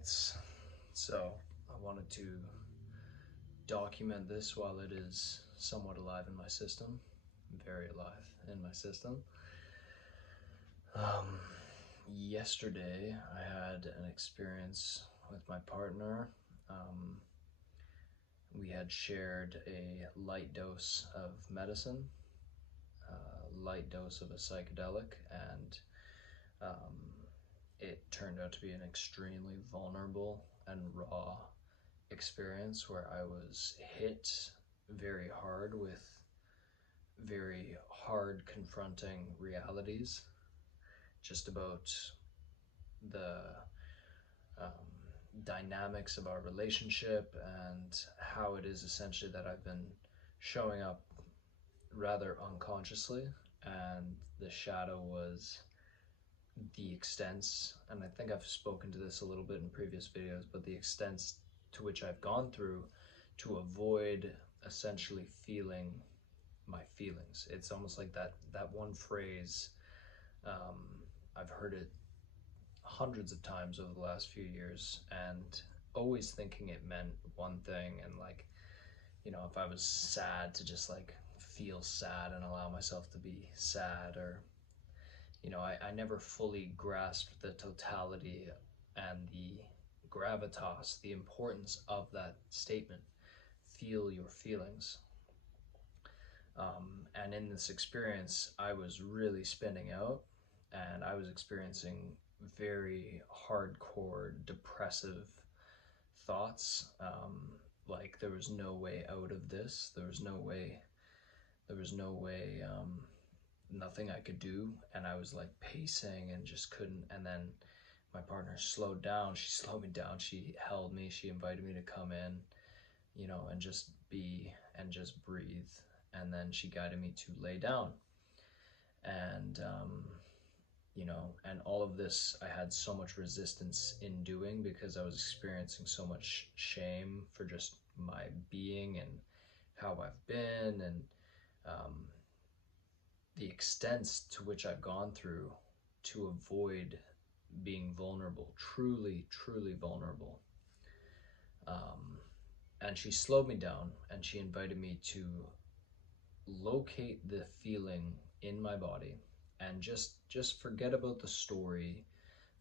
insights. So I wanted to document this while it is somewhat alive in my system, very alive in my system. Yesterday I had an experience with my partner. We had shared a light dose of medicine, a light dose of a psychedelic, and it turned out to be an extremely vulnerable and raw experience where I was hit very hard with very hard confronting realities just about the dynamics of our relationship and how it is essentially that I've been showing up rather unconsciously, and the shadow was the extents, and I think I've spoken to this a little bit in previous videos, but the extents to which I've gone through to avoid essentially feeling my feelings. It's almost like that one phrase, I've heard it hundreds of times over the last few years and always thinking it meant one thing, and like, you know, if I was sad, to just like feel sad and allow myself to be sad, or you know, I never fully grasped the totality and the gravitas, the importance of that statement, feel your feelings. And in this experience, I was really spinning out, and I was experiencing very hardcore depressive thoughts. Like there was no way out of this. There was no way, nothing I could do. And I was like pacing and just couldn't. And then my partner slowed down. She slowed me down. She held me. She invited me to come in, you know, and just be and just breathe. And then she guided me to lay down. And, you know, and all of this I had so much resistance in doing because I was experiencing so much shame for just my being and how I've been, and the extents to which I've gone through to avoid being vulnerable, truly, truly vulnerable. And she slowed me down and she invited me to locate the feeling in my body and just forget about the story,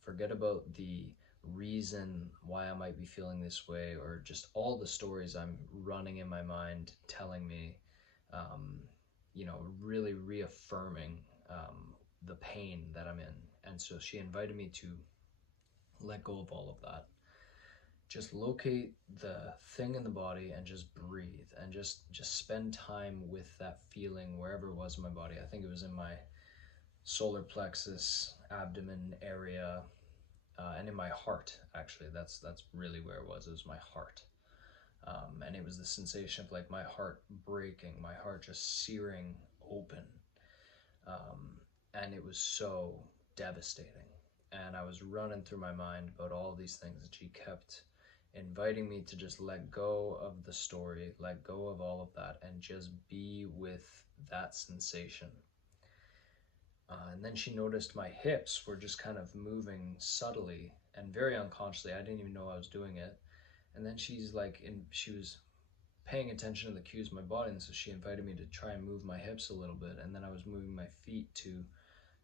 forget about the reason why I might be feeling this way, or just all the stories I'm running in my mind telling me, you know, really reaffirming the pain that I'm in. And so she invited me to let go of all of that, just locate the thing in the body and just breathe and just spend time with that feeling wherever it was in my body. I think it was in my solar plexus, abdomen area, and in my heart. Actually, that's really where it was. It was my heart. And it was the sensation of like my heart breaking, my heart just searing open. And it was so devastating. And I was running through my mind about all these things, and she kept inviting me to just let go of the story, let go of all of that, and just be with that sensation. And then she noticed my hips were just kind of moving subtly and very unconsciously. I didn't even know I was doing it. And then she's like, she was paying attention to the cues of my body, and so she invited me to try and move my hips a little bit. And then I was moving my feet to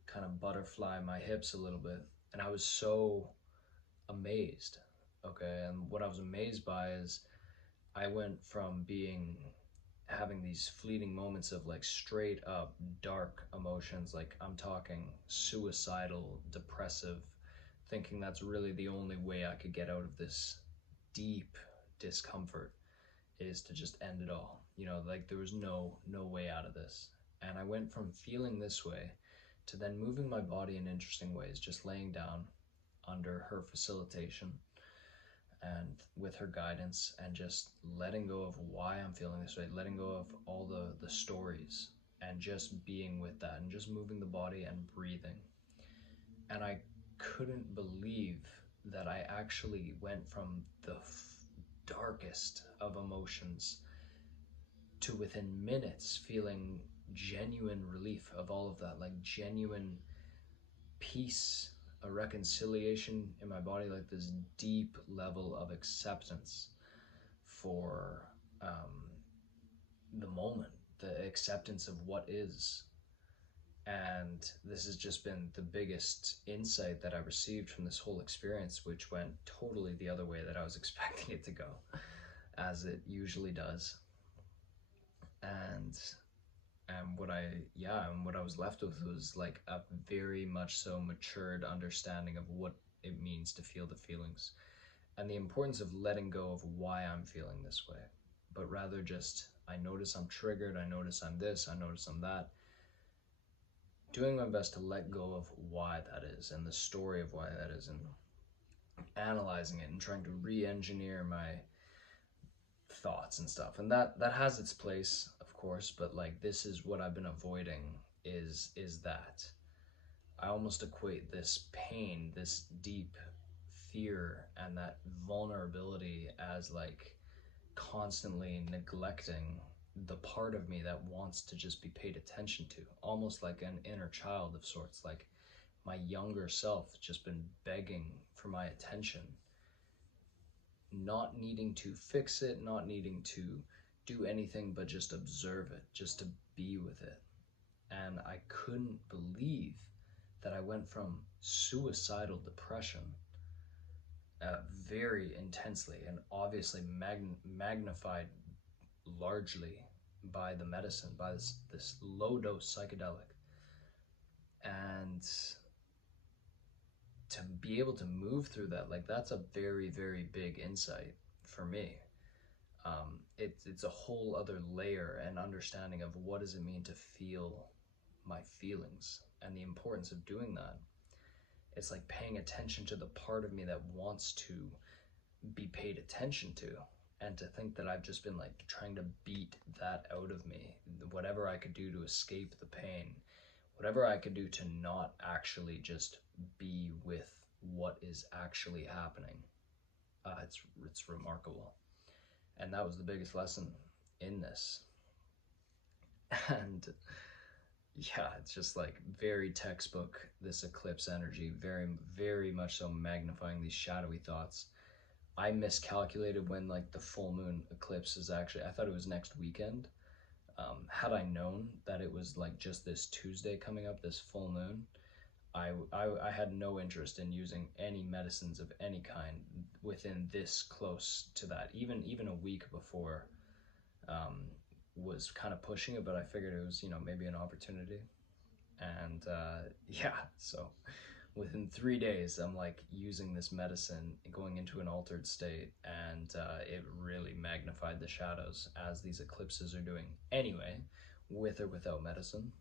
kind of butterfly my hips a little bit. And I was so amazed. Okay, and what I was amazed by is I went from having these fleeting moments of like straight up dark emotions, like I'm talking suicidal, depressive, thinking that's really the only way I could get out of this deep discomfort is to just end it all. You know, like there was no way out of this. And I went from feeling this way to then moving my body in interesting ways, just laying down under her facilitation and with her guidance, and just letting go of why I'm feeling this way, letting go of all the stories, and just being with that and just moving the body and breathing. And I couldn't believe that I actually went from the darkest of emotions to within minutes feeling genuine relief of all of that, like genuine peace a reconciliation in my body, like this deep level of acceptance for the moment, the acceptance of what is. And this has just been the biggest insight that I received from this whole experience, which went totally the other way that I was expecting it to go, as it usually does. And what I was left with was like a very much so matured understanding of what it means to feel the feelings, and the importance of letting go of why I'm feeling this way, but rather just, I notice I'm triggered, I notice I'm this, I notice I'm that, doing my best to let go of why that is and the story of why that is, and analyzing it and trying to re-engineer my thoughts and stuff. And that has its place, of course, but like, this is what I've been avoiding, is that I almost equate this pain, this deep fear and that vulnerability as like constantly neglecting the part of me that wants to just be paid attention to, almost like an inner child of sorts, like my younger self just been begging for my attention, not needing to fix it, not needing to do anything but just observe it, just to be with it. And I couldn't believe that I went from suicidal depression, very intensely and obviously magnified largely by the medicine, by this low dose psychedelic, and to be able to move through that, like, that's a very, very big insight for me. It's a whole other layer and understanding of what does it mean to feel my feelings, and the importance of doing that. It's like paying attention to the part of me that wants to be paid attention to, and to think that I've just been like trying to beat that out of me, whatever I could do to escape the pain, whatever I could do to not actually just be with what is actually happening. It's remarkable. And that was the biggest lesson in this. And yeah, it's just like very textbook, this eclipse energy, very, very much so magnifying these shadowy thoughts. I miscalculated when like the full moon eclipse is actually, I thought it was next weekend. Had I known that it was like just this Tuesday coming up, this full moon, I had no interest in using any medicines of any kind within this close to that. Even a week before was kind of pushing it, but I figured it was, maybe an opportunity. And yeah, so within 3 days, I'm like using this medicine, going into an altered state, and it really magnified the shadows, as these eclipses are doing anyway, with or without medicine.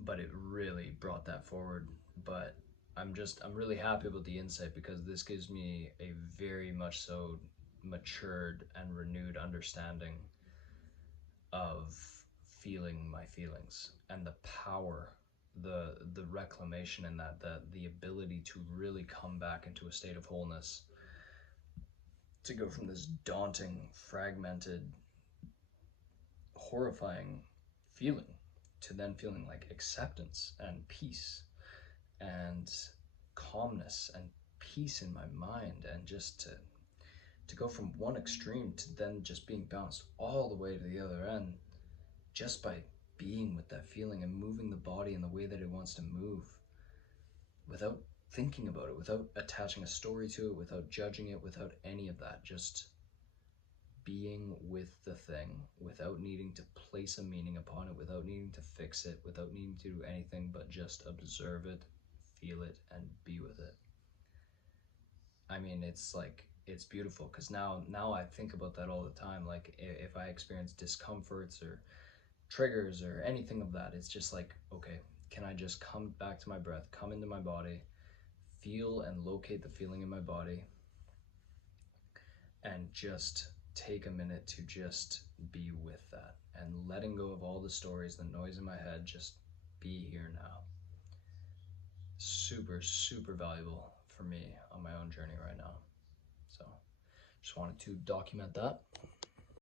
But it really brought that forward. But I'm really happy about the insight, because this gives me a very much so matured and renewed understanding of feeling my feelings, and the power, the reclamation in that, the ability to really come back into a state of wholeness, to go from this daunting, fragmented, horrifying feeling to then feeling like acceptance and peace and calmness and peace in my mind, and just to go from one extreme to then just being bounced all the way to the other end, just by being with that feeling and moving the body in the way that it wants to move, without thinking about it, without attaching a story to it, without judging it, without any of that, just being with the thing, without needing to place a meaning upon it, without needing to fix it, without needing to do anything but just observe it, feel it, and be with it. I mean, it's like, it's beautiful, because now I think about that all the time. Like, if I experience discomforts or triggers or anything of that, it's just like, okay, can I just come back to my breath, come into my body, feel and locate the feeling in my body, and just take a minute to just be with that, and letting go of all the stories, the noise in my head, just be here now. Super, super valuable for me on my own journey right now. So just wanted to document that.